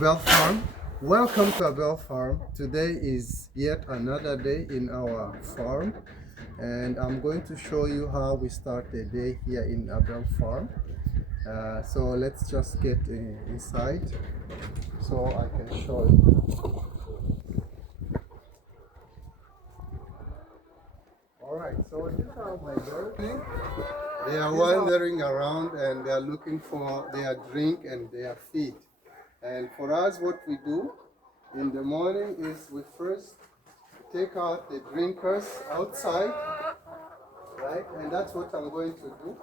Abel Farm. Welcome to Abel Farm. Today is yet another day in our farm, and I'm going to show you how we start the day here in Abel Farm. So let's just get inside so I can show you. Alright, so these are my birds. They are wandering around and they are looking for their drink and their feed. And for us, what we do in the morning is we first take out the drinkers outside, right? And that's what I'm going to do.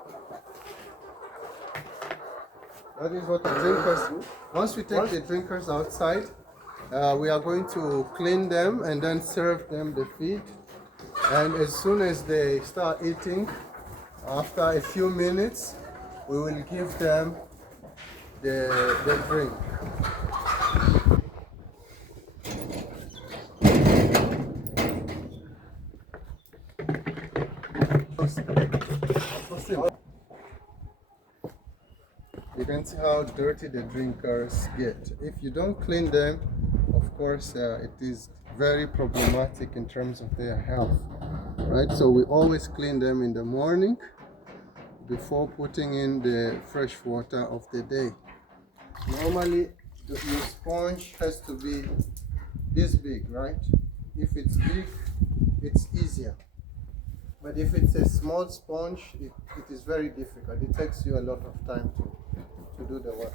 That is what the drinkers do. Once we take the drinkers outside, we are going to clean them and then serve them the feed. And as soon as they start eating, after a few minutes, we will give them the drink. You can see how dirty the drinkers get. If you don't clean them, of course, it is very problematic in terms of their health, right? So we always clean them in the morning before putting in the fresh water of the day. Normally, your sponge has to be this big, right? If it's big, it's easier. But if it's a small sponge, it is very difficult. It takes you a lot of time to do the work.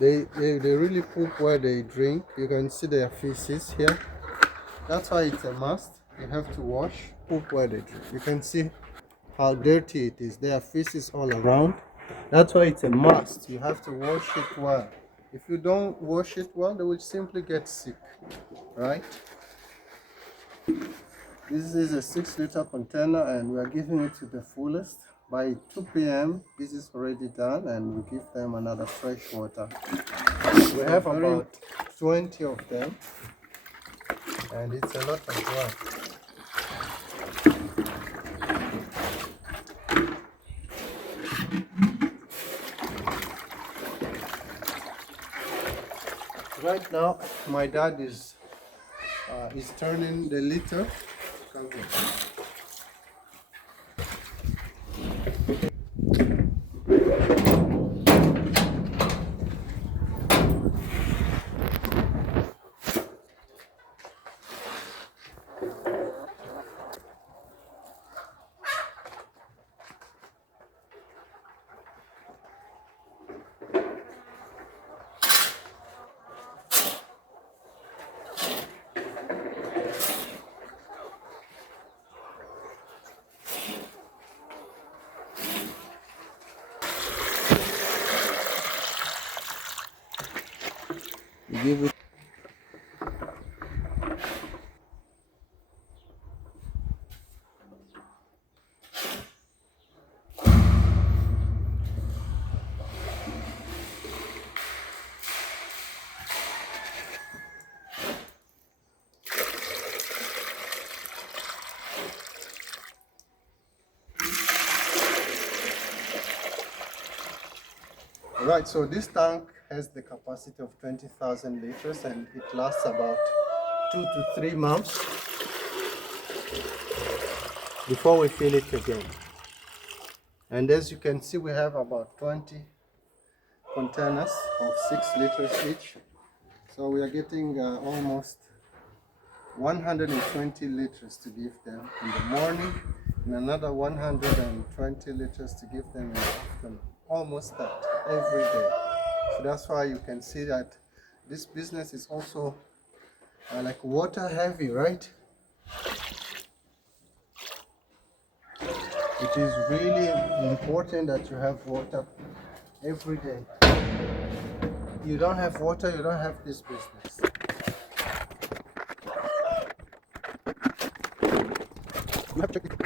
They really poop where they drink. You can see their feces here. That's why it's a must. You have to wash, poop where they drink. You can see how dirty it is. There are feces all around. That's why it's a must. You have to wash it well. If you don't wash it well, they will simply get sick, right? This is a 6-liter container and we are giving it to the fullest. By 2 p.m. this is already done and we give them another fresh water. We have about 20 of them and it's a lot of work. Right now, my dad is turning the litter. Come here. Give it. Right, so this tank has the capacity of 20,000 liters and it lasts about 2 to 3 months before we fill it again. And as you can see, we have about 20 containers of 6 liters each. So we are getting almost 120 liters to give them in the morning and another 120 liters to give them in the afternoon. Almost that every day. So that's why you can see that this business is also like water heavy, right? It is really important that you have water every day. You don't have water, you don't have this business. You have to check it.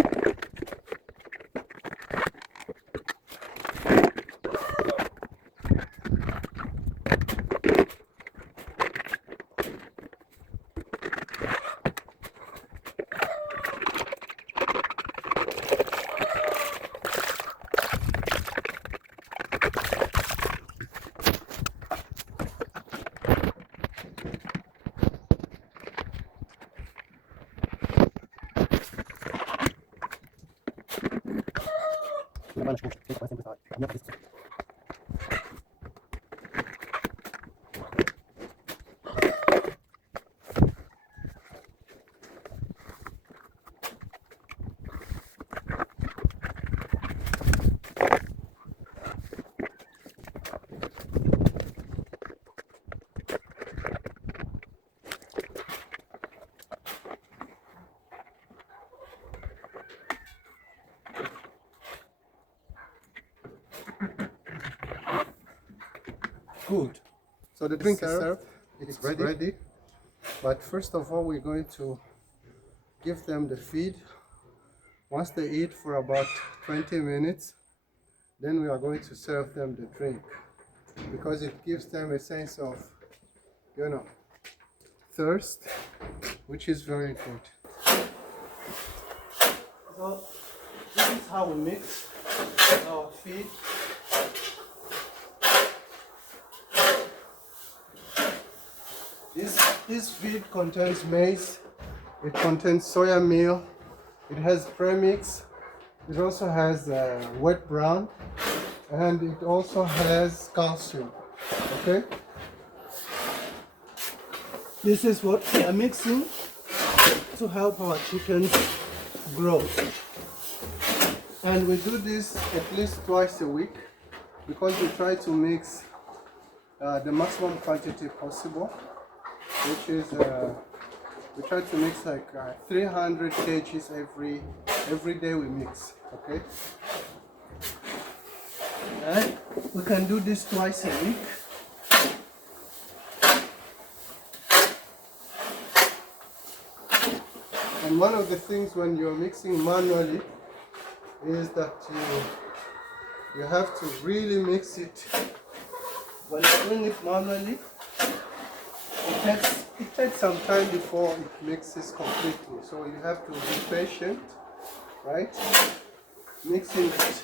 Good. So the drink is served. It's ready. But first of all, we're going to give them the feed. Once they eat for about 20 minutes, then we are going to serve them the drink, because it gives them a sense of, thirst, which is very important. So this is how we mix our feed. This feed contains maize, it contains soya meal, it has premix, it also has wet brown, and it also has calcium. Okay? This is what we are mixing to help our chickens grow. And we do this at least twice a week, because we try to mix the maximum quantity possible, which is we try to mix like 300 kgs every day we mix. Okay, and we can do this twice a week. And one of the things when you're mixing manually is that you have to really mix it. When you're doing it manually, it takes some time before it mixes completely. So you have to be patient, right? Mixing it.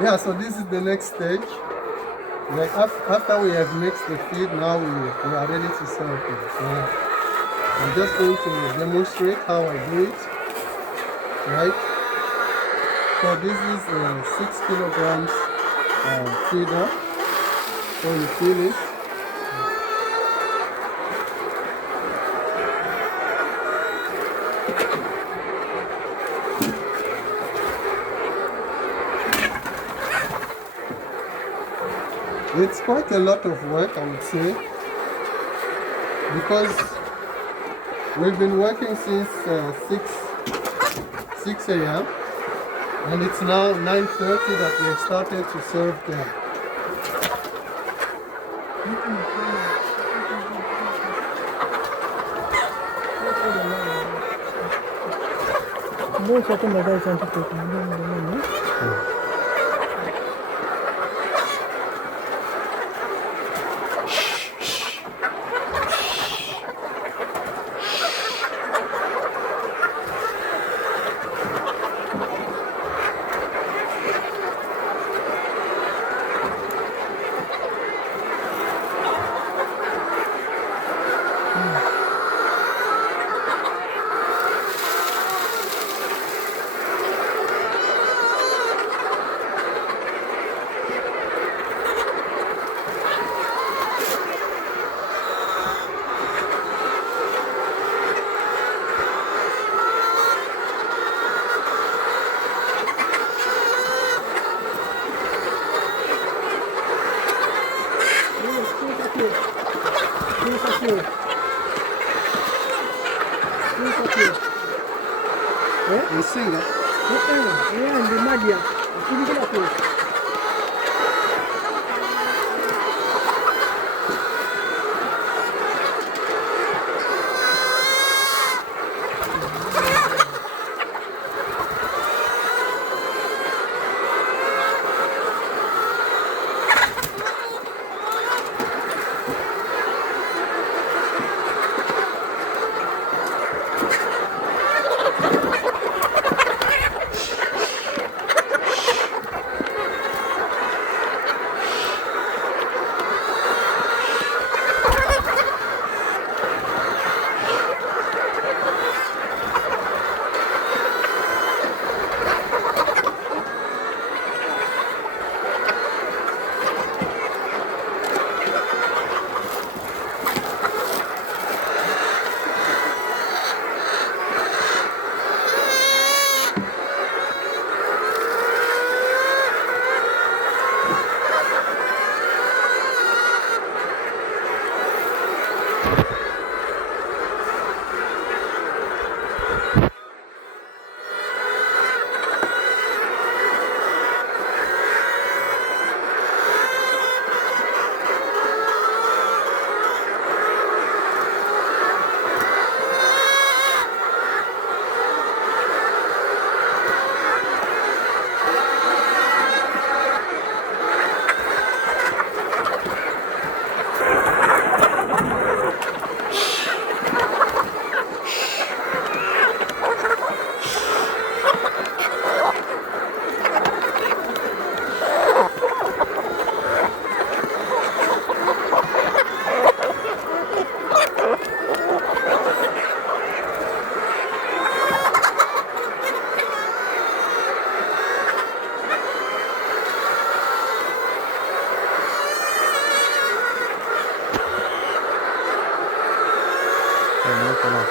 Yeah, so this is the next stage. Like after we have mixed the feed, now we are ready to serve it. So I'm just going to demonstrate how I do it. Right? So this is a 6 kilograms feeder. So you fill it. It's quite a lot of work, I would say, because we've been working since 6 a.m. and it's now 9:30 that we've started to serve them. We sing it. Ayan, lima dia. Sini ko ako. Ano pala?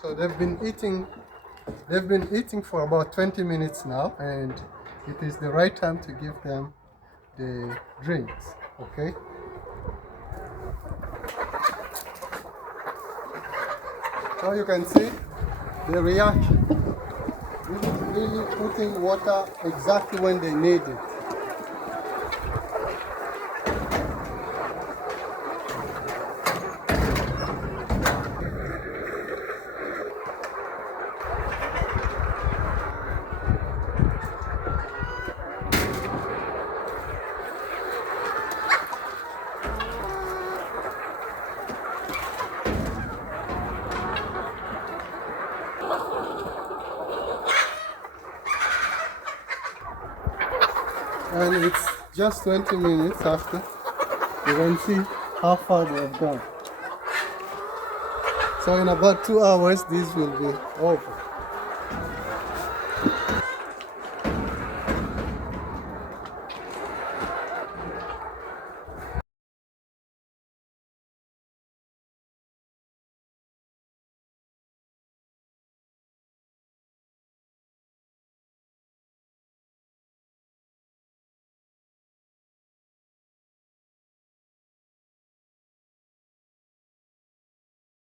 So they've been eating for about 20 minutes now, and it is the right time to give them the drinks. Okay. So you can see the reaction. This is really putting water exactly when they need it. And it's just 20 minutes after. You can see how far they have gone. So in about 2 hours, this will be over.